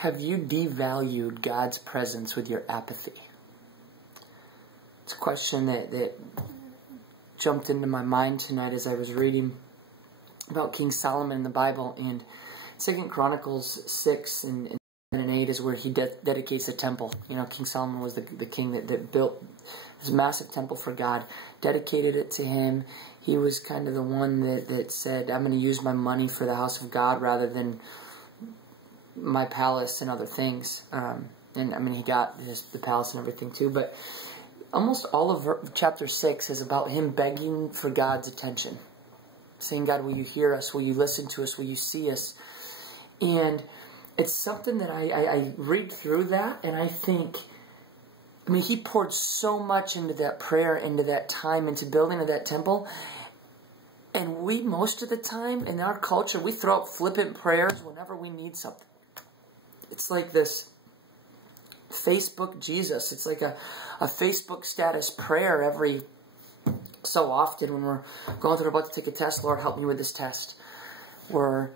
Have you devalued God's presence with your apathy? It's a question that jumped into my mind tonight as I was reading about King Solomon in the Bible. And 2 Chronicles 6 and 8 is where he dedicates a temple. You know, King Solomon was the king that built this massive temple for God, dedicated it to him. He was kind of the one that said, I'm going to use my money for the house of God rather than my palace and other things. And I mean, he got the palace and everything too, but almost all of chapter 6 is about him begging for God's attention, saying, God, will you hear us? Will you listen to us? Will you see us? And it's something that I read through that, and I think, I mean, he poured so much into that prayer, into that time, into building of that temple. And we, most of the time, in our culture, we throw out flippant prayers whenever we need something. It's like this Facebook Jesus. It's like a Facebook status prayer every so often when we're going through, about to take a test. Lord, help me with this test. We're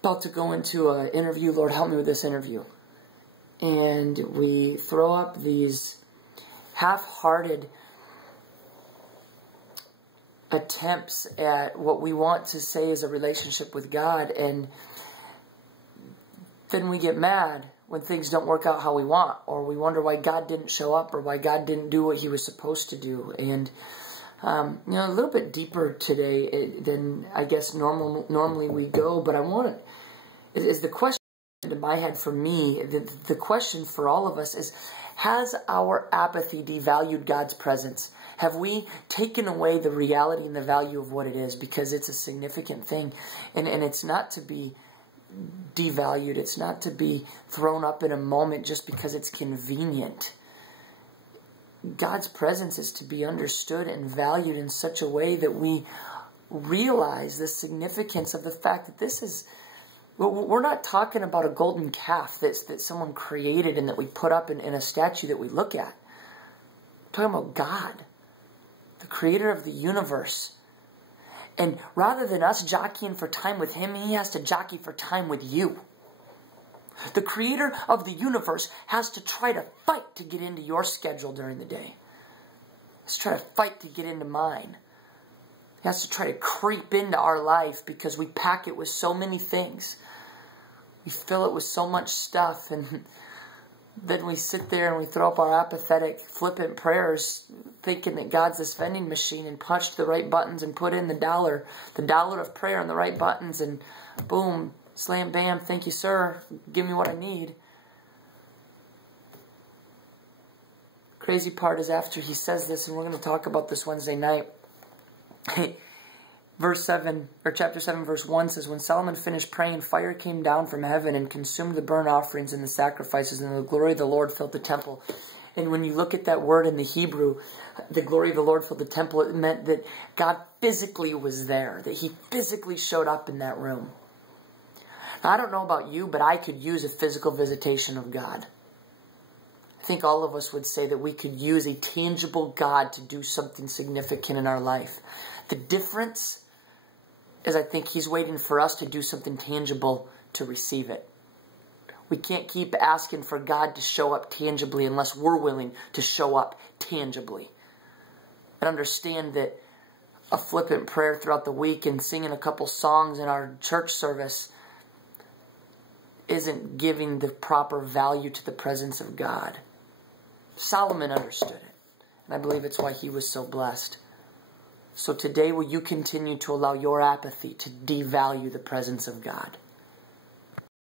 about to go into an interview. Lord, help me with this interview. And we throw up these half-hearted attempts at what we want to say is a relationship with God, and then we get mad when things don't work out how we want, or we wonder why God didn't show up, or why God didn't do what he was supposed to do. And you know, a little bit deeper today than I guess normally we go, but I want it is the question in my head for me, the question for all of us is, has our apathy devalued God's presence? Have we taken away the reality and the value of what it is? Because it's a significant thing, and it's not to be devalued. It's not to be thrown up in a moment just because it's convenient. God's presence is to be understood and valued in such a way that we realize the significance of the fact that this is, we're not talking about a golden calf that someone created and that we put up in a statue that we look at. We're talking about God, the creator of the universe. And rather than us jockeying for time with him, he has to jockey for time with you. The creator of the universe has to try to fight to get into your schedule during the day. He's trying to fight to get into mine. He has to try to creep into our life because we pack it with so many things. We fill it with so much stuff, and then we sit there and we throw up our apathetic, flippant prayers thinking that God's this vending machine and punch the right buttons and put in the dollar of prayer on the right buttons, and boom, slam, bam, thank you, sir, give me what I need. Crazy part is after he says this, and we're going to talk about this Wednesday night, Verse 7, or chapter 7, verse 1 says, when Solomon finished praying, fire came down from heaven and consumed the burnt offerings and the sacrifices, and the glory of the Lord filled the temple. And when you look at that word in the Hebrew, the glory of the Lord filled the temple, it meant that God physically was there, that he physically showed up in that room. Now, I don't know about you, but I could use a physical visitation of God. I think all of us would say that we could use a tangible God to do something significant in our life. The difference is I think he's waiting for us to do something tangible to receive it. We can't keep asking for God to show up tangibly unless we're willing to show up tangibly. And understand that a flippant prayer throughout the week and singing a couple songs in our church service isn't giving the proper value to the presence of God. Solomon understood it, and I believe it's why he was so blessed. So today, will you continue to allow your apathy to devalue the presence of God?